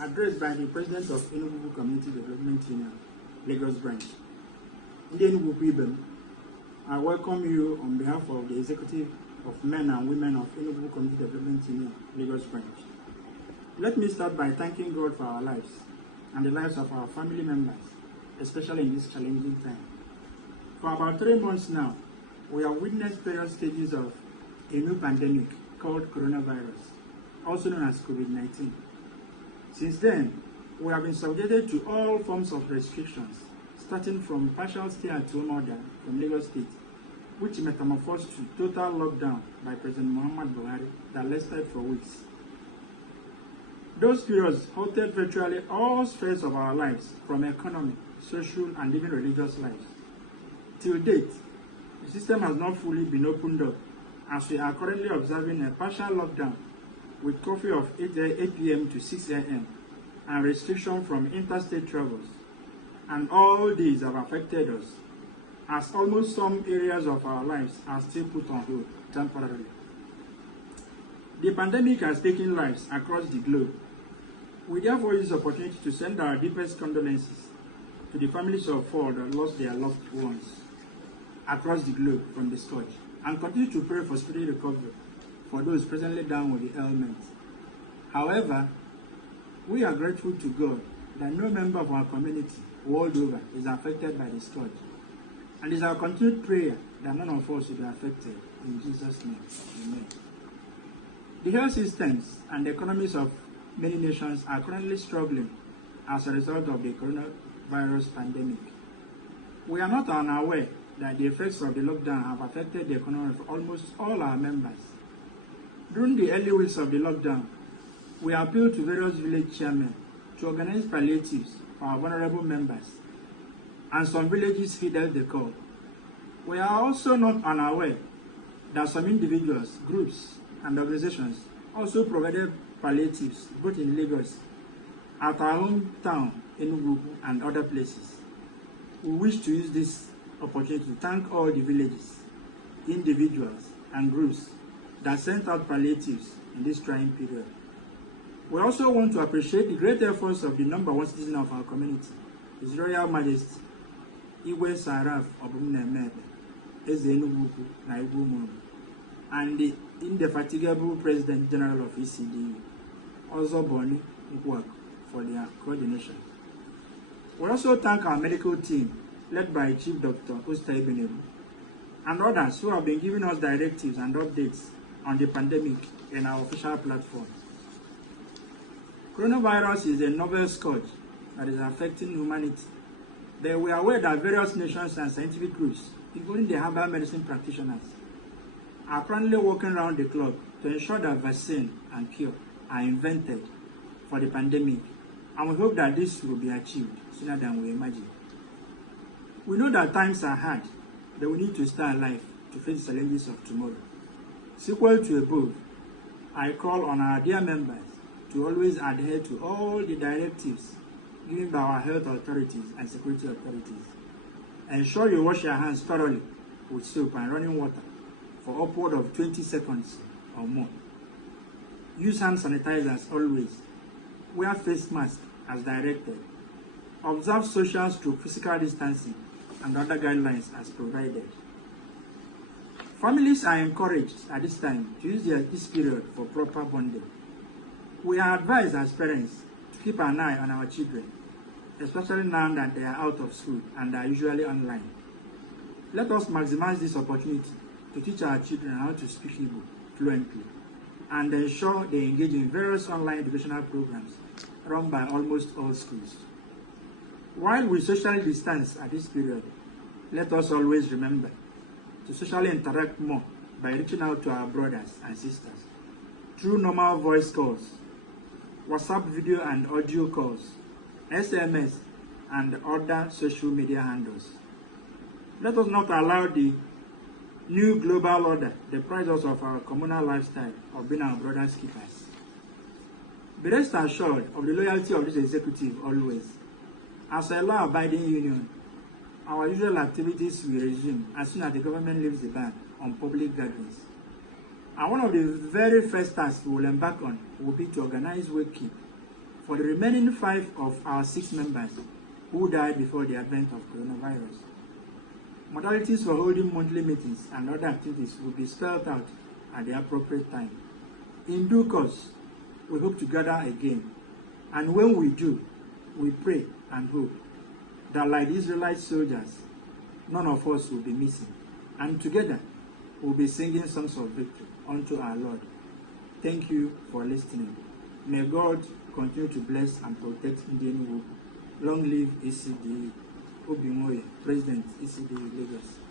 addressed by the President of ENUGWU Community Development Union, Lagos Branch. ENUGWU UKWU, I welcome you on behalf of the Executive of Men and Women of ENUGWU Community Development Union, Lagos Branch. Let me start by thanking God for our lives and the lives of our family members, especially in this challenging time. For about 3 months now, we have witnessed various stages of a new pandemic called coronavirus, also known as COVID-19. Since then, we have been subjected to all forms of restrictions, starting from partial stay-at-home order from Lagos State, which metamorphosed to total lockdown by President Muhammad Buhari that lasted for weeks. Those periods halted virtually all spheres of our lives, from economic, social, and even religious lives. Till date, the system has not fully been opened up, as we are currently observing a partial lockdown with curfew of 8 p.m. to 6 a.m. and restriction from interstate travels. And all these have affected us, as almost some areas of our lives are still put on hold temporarily. The pandemic has taken lives across the globe. We therefore use this opportunity to send our deepest condolences to the families of all that lost their loved ones across the globe from the scourge, and continue to pray for speedy recovery for those presently down with the ailment. However, we are grateful to God that no member of our community world over is affected by the scourge, and it is our continued prayer that none of us will be affected. In Jesus' name, amen. The health systems and the economies of many nations are currently struggling as a result of the coronavirus pandemic. We are not unaware that the effects of the lockdown have affected the economy of almost all our members. During the early weeks of the lockdown, we appealed to various village chairmen to organize palliatives for our vulnerable members, and some villages heeded the call. We are also not unaware that some individuals, groups, and organizations also provided palliatives both in Lagos, at our hometown, ENUGWU, and other places. We wish to use this opportunity to thank all the villages, individuals, and groups that sent out palliatives in this trying period. We also want to appreciate the great efforts of the number one citizen of our community, His Royal Majesty, Igwe Saraf Obumnemebe, Eze ENUGWU UKWU, and the indefatigable President General of ECDU, Nwoye, for their coordination. We also thank our medical team, led by Chief Dr. Osta, and others who have been giving us directives and updates on the pandemic in our official platform. Coronavirus is a novel scourge that is affecting humanity, but we are aware that various nations and scientific groups, including the herbal medicine practitioners, are currently working around the clock to ensure that vaccine and cure are invented for the pandemic, and we hope that this will be achieved sooner than we imagine. We know that times are hard, but we need to stay alive to face the challenges of tomorrow. Sequel to above, I call on our dear members to always adhere to all the directives given by our health authorities and security authorities. Ensure you wash your hands thoroughly with soap and running water for upward of 20 seconds or more. Use hand sanitizers always. Wear face masks as directed. Observe social through physical distancing and other guidelines as provided. Families are encouraged at this time to use this period for proper bonding. We are advised as parents to keep an eye on our children, especially now that they are out of school and are usually online. Let us maximize this opportunity to teach our children how to speak Igbo fluently and ensure they engage in various online educational programs run by almost all schools. While we socially distance at this period, let us always remember to socially interact more by reaching out to our brothers and sisters through normal voice calls, WhatsApp video and audio calls, SMS, and other social media handles. Let us not allow the new global order deprive us of our communal lifestyle of being our brothers' keepers. Be rest assured of the loyalty of this executive always. As a law-abiding union, our usual activities will resume as soon as the government lifts the ban on public gatherings. And one of the very first tasks we will embark on will be to organize wake-keep for the remaining 5 of our 6 members who died before the advent of coronavirus. Modalities for holding monthly meetings and other activities will be spelled out at the appropriate time. In due course, we hope to gather again, and when we do, we pray and hope that like the Israelite soldiers, none of us will be missing, and together we'll be singing songs of victory unto our Lord. Thank you for listening. May God continue to bless and protect ENUGWU. Long live ECDU. Nwoye, President, ECDU Lagos.